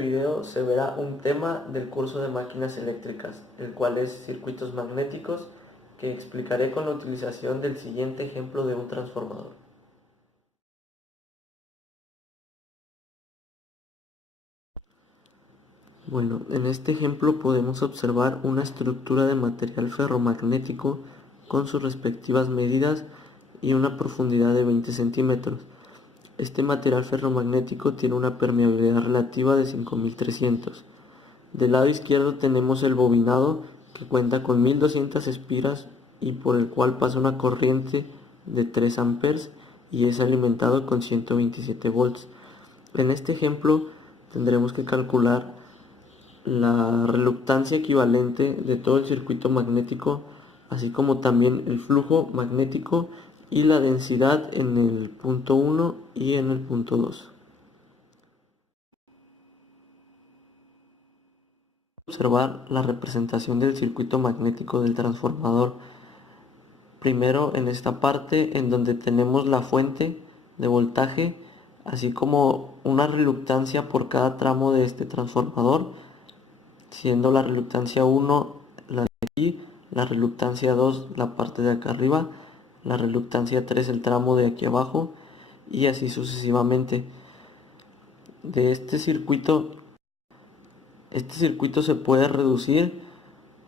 En este video se verá un tema del curso de máquinas eléctricas, el cual es circuitos magnéticos, que explicaré con la utilización del siguiente ejemplo de un transformador. Bueno, en este ejemplo podemos observar una estructura de material ferromagnético con sus respectivas medidas y una profundidad de 20 centímetros. Este material ferromagnético tiene una permeabilidad relativa de 5300. Del lado izquierdo tenemos el bobinado, que cuenta con 1200 espiras y por el cual pasa una corriente de 3 amperes y es alimentado con 127 volts. En este ejemplo tendremos que calcular la reluctancia equivalente de todo el circuito magnético, así como también el flujo magnético y la densidad en el punto 1 y en el punto 2. Observar la representación del circuito magnético del transformador. Primero en esta parte en donde tenemos la fuente de voltaje, así como una reluctancia por cada tramo de este transformador, siendo la reluctancia 1 la de aquí, la reluctancia 2 la parte de acá arriba, la reluctancia 3 el tramo de aquí abajo y así sucesivamente. De este circuito se puede reducir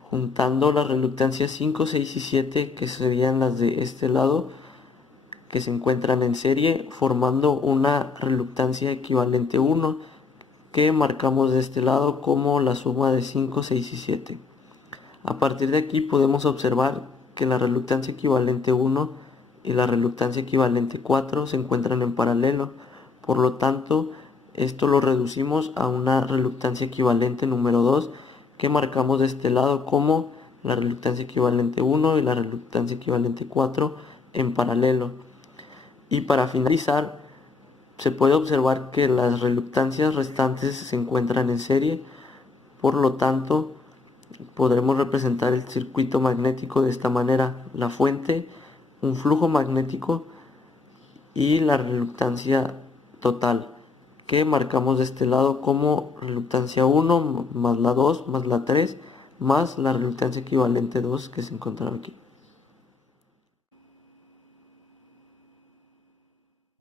juntando las reluctancias 5, 6 y 7, que serían las de este lado, que se encuentran en serie, formando una reluctancia equivalente 1, que marcamos de este lado como la suma de 5, 6 y 7. A partir de aquí podemos observar que la reluctancia equivalente 1 y la reluctancia equivalente 4 se encuentran en paralelo. Por lo tanto, esto lo reducimos a una reluctancia equivalente número 2, que marcamos de este lado como la reluctancia equivalente 1 y la reluctancia equivalente 4 en paralelo. Y para finalizar, se puede observar que las reluctancias restantes se encuentran en serie. Por lo tanto, podremos representar el circuito magnético de esta manera: la fuente, un flujo magnético y la reluctancia total, que marcamos de este lado como reluctancia 1 más la 2 más la 3 más la reluctancia equivalente 2 que se encuentra aquí.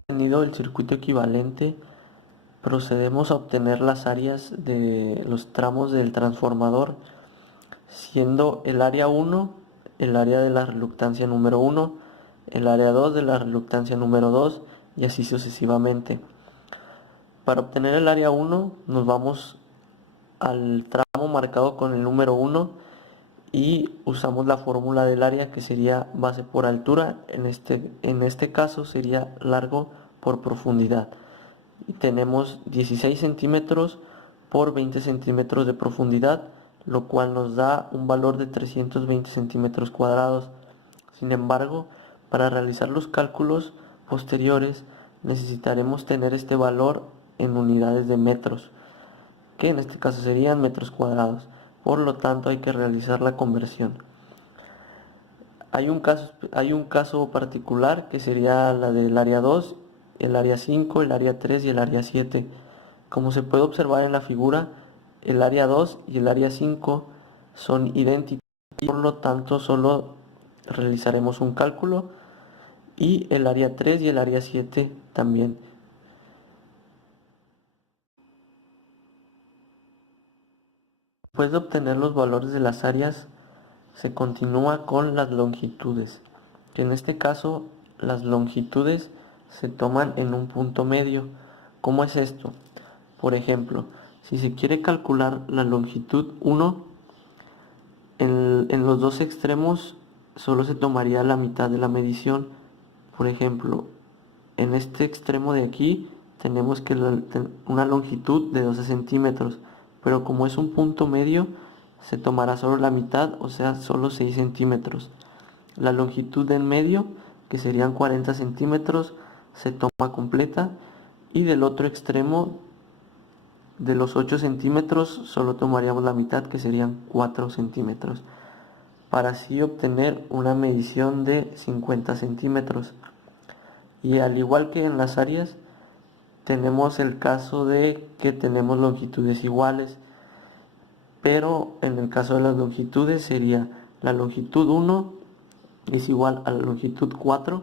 Tenido el circuito equivalente, procedemos a obtener las áreas de los tramos del transformador, siendo el área 1 el área de la reluctancia número 1, el área 2 de la reluctancia número 2 y así sucesivamente. Para obtener el área 1 nos vamos al tramo marcado con el número 1 y usamos la fórmula del área, que sería base por altura. En este caso sería largo por profundidad. Y tenemos 16 centímetros por 20 centímetros de profundidad, lo cual nos da un valor de 320 centímetros cuadrados. Sin embargo, para realizar los cálculos posteriores necesitaremos tener este valor en unidades de metros, que en este caso serían metros cuadrados. Por lo tanto, hay que realizar la conversión. Hay un caso particular, que sería la del área 2, el área 5, el área 3 y el área 7. Como se puede observar en la figura, el área 2 y el área 5 son idénticos, y por lo tanto solo realizaremos un cálculo, y el área 3 y el área 7 también. Después de obtener los valores de las áreas, se continúa con las longitudes, que en este caso las longitudes se toman en un punto medio. ¿Cómo es esto? Por ejemplo, si se quiere calcular la longitud 1, en los dos extremos solo se tomaría la mitad de la medición. Por ejemplo, en este extremo de aquí tenemos que una longitud de 12 centímetros, pero como es un punto medio, se tomará solo la mitad, o sea, solo 6 centímetros. La longitud en medio, que serían 40 centímetros, se toma completa, y del otro extremo, de los 8 centímetros, solo tomaríamos la mitad, que serían 4 centímetros, para así obtener una medición de 50 centímetros. Y al igual que en las áreas, tenemos el caso de que tenemos longitudes iguales, pero en el caso de las longitudes sería la longitud 1 es igual a la longitud 4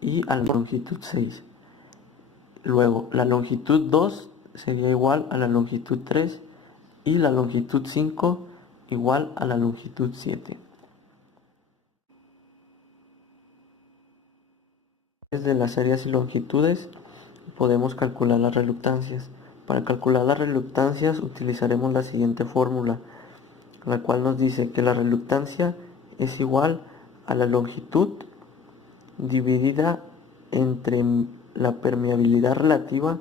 y a la longitud 6. Luego la longitud 2 sería igual a la longitud 3 y la longitud 5 igual a la longitud 7. Desde las áreas y longitudes podemos calcular las reluctancias. Para calcular las reluctancias utilizaremos la siguiente fórmula, la cual nos dice que la reluctancia es igual a la longitud dividida entre la permeabilidad relativa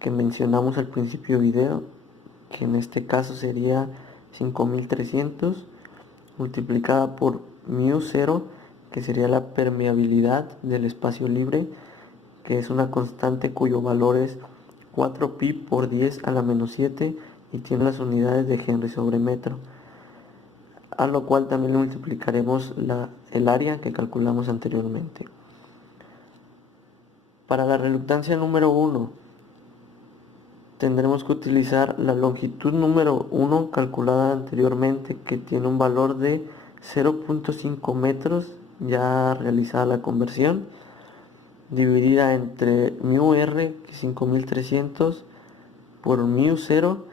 que mencionamos al principio del video, que en este caso sería 5300 multiplicada por μ0, que sería la permeabilidad del espacio libre, que es una constante cuyo valor es 4pi por 10 a la menos 7 y tiene las unidades de Henry sobre metro, a lo cual también multiplicaremos el área que calculamos anteriormente. Para la reluctancia número 1 tendremos que utilizar la longitud número 1 calculada anteriormente, que tiene un valor de 0.5 metros ya realizada la conversión, dividida entre μr, que es 5300, por μ0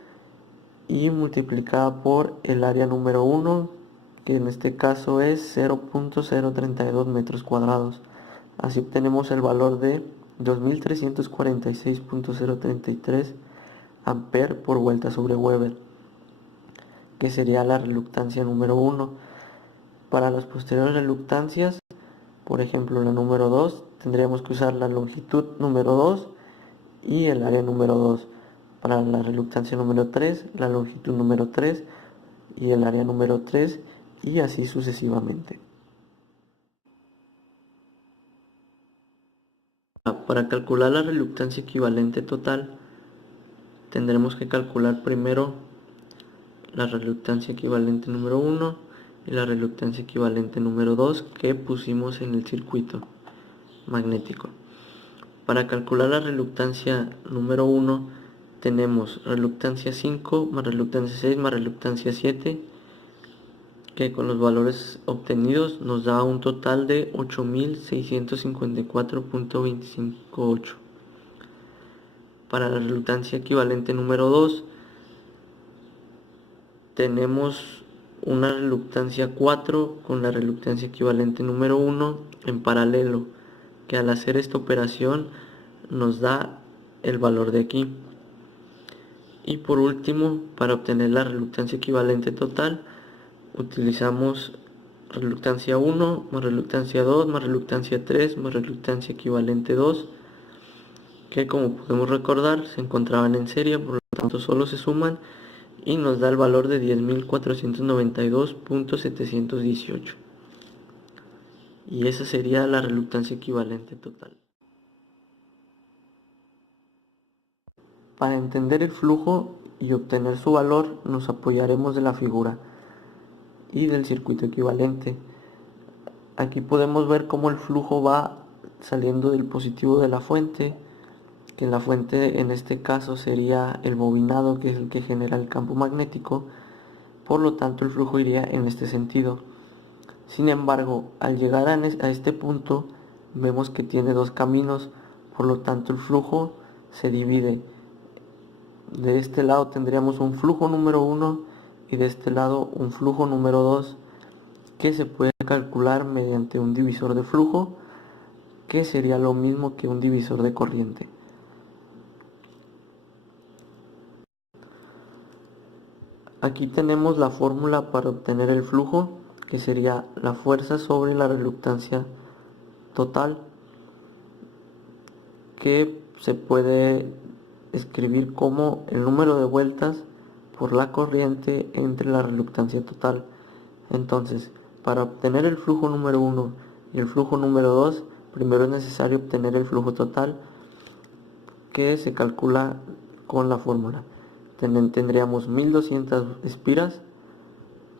y multiplicada por el área número 1, que en este caso es 0.032 metros cuadrados. Así obtenemos el valor de 2346.033 amperes por vuelta sobre Weber, que sería la reluctancia número 1. Para las posteriores reluctancias, por ejemplo la número 2, tendríamos que usar la longitud número 2 y el área número 2. Para la reluctancia número 3, la longitud número 3 y el área número 3, y así sucesivamente. Para calcular la reluctancia equivalente total, tendremos que calcular primero la reluctancia equivalente número 1 y la reluctancia equivalente número 2 que pusimos en el circuito magnético. Para calcular la reluctancia número 1 tenemos reluctancia 5 más reluctancia 6 más reluctancia 7, que con los valores obtenidos nos da un total de 8654.258. Para la reluctancia equivalente número 2 tenemos una reluctancia 4 con la reluctancia equivalente número 1 en paralelo, que al hacer esta operación nos da el valor de aquí. Y por último, para obtener la reluctancia equivalente total, utilizamos reluctancia 1 más reluctancia 2 más reluctancia 3 más reluctancia equivalente 2, que como podemos recordar se encontraban en serie, por lo tanto solo se suman y nos da el valor de 10.492.718. Y esa sería la reluctancia equivalente total. Para entender el flujo y obtener su valor nos apoyaremos de la figura y del circuito equivalente. Aquí podemos ver cómo el flujo va saliendo del positivo de la fuente, que la fuente en este caso sería el bobinado, que es el que genera el campo magnético. Por lo tanto el flujo iría en este sentido. Sin embargo, al llegar a este punto vemos que tiene dos caminos, por lo tanto el flujo se divide. De este lado tendríamos un flujo número 1 y de este lado un flujo número 2, que se puede calcular mediante un divisor de flujo, que sería lo mismo que un divisor de corriente. Aquí tenemos la fórmula para obtener el flujo, que sería la fuerza sobre la reluctancia total, que se puede escribir como el número de vueltas por la corriente entre la reluctancia total. Entonces, para obtener el flujo número 1 y el flujo número 2, primero es necesario obtener el flujo total, que se calcula con la fórmula. Tendríamos 1200 espiras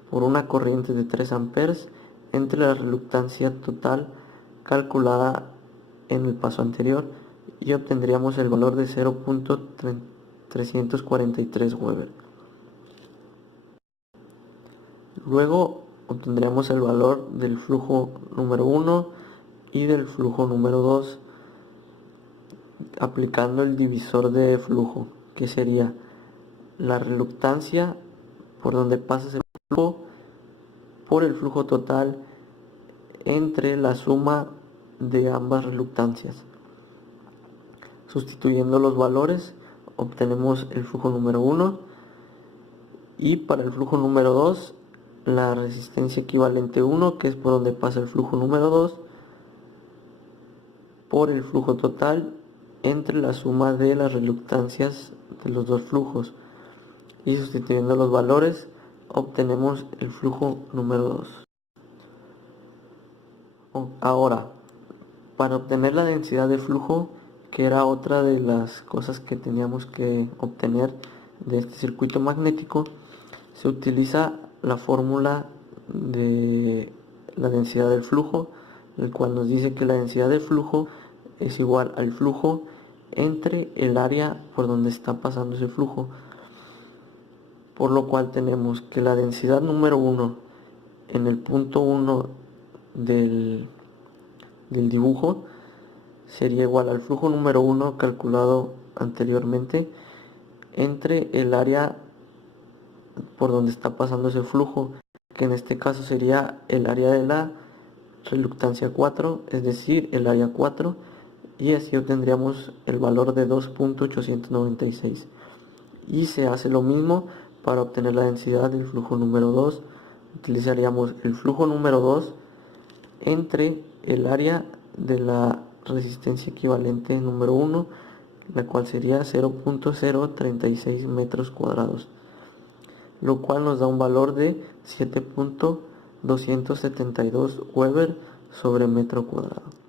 por una corriente de 3 amperes entre la reluctancia total calculada en el paso anterior, y obtendríamos el valor de 0.343 Weber. Luego obtendríamos el valor del flujo número 1 y del flujo número 2 aplicando el divisor de flujo, que sería la reluctancia por donde pasa ese flujo por el flujo total entre la suma de ambas reluctancias. Sustituyendo los valores obtenemos el flujo número 1 y para el flujo número 2 la resistencia equivalente 1, que es por donde pasa el flujo número 2, por el flujo total entre la suma de las reluctancias de los dos flujos, y sustituyendo los valores obtenemos el flujo número 2. Ahora, para obtener la densidad de flujo, que era otra de las cosas que teníamos que obtener de este circuito magnético, se utiliza la fórmula de la densidad del flujo, el cual nos dice que la densidad del flujo es igual al flujo entre el área por donde está pasando ese flujo, por lo cual tenemos que la densidad número 1 en el punto 1 del dibujo sería igual al flujo número 1 calculado anteriormente entre el área por donde está pasando ese flujo, que en este caso sería el área de la reluctancia 4, es decir, el área 4, y así obtendríamos el valor de 2.896. Y se hace lo mismo para obtener la densidad del flujo número 2. Utilizaríamos el flujo número 2 entre el área de la resistencia equivalente número 1, la cual sería 0.036 metros cuadrados, lo cual nos da un valor de 7.272 Weber sobre metro cuadrado.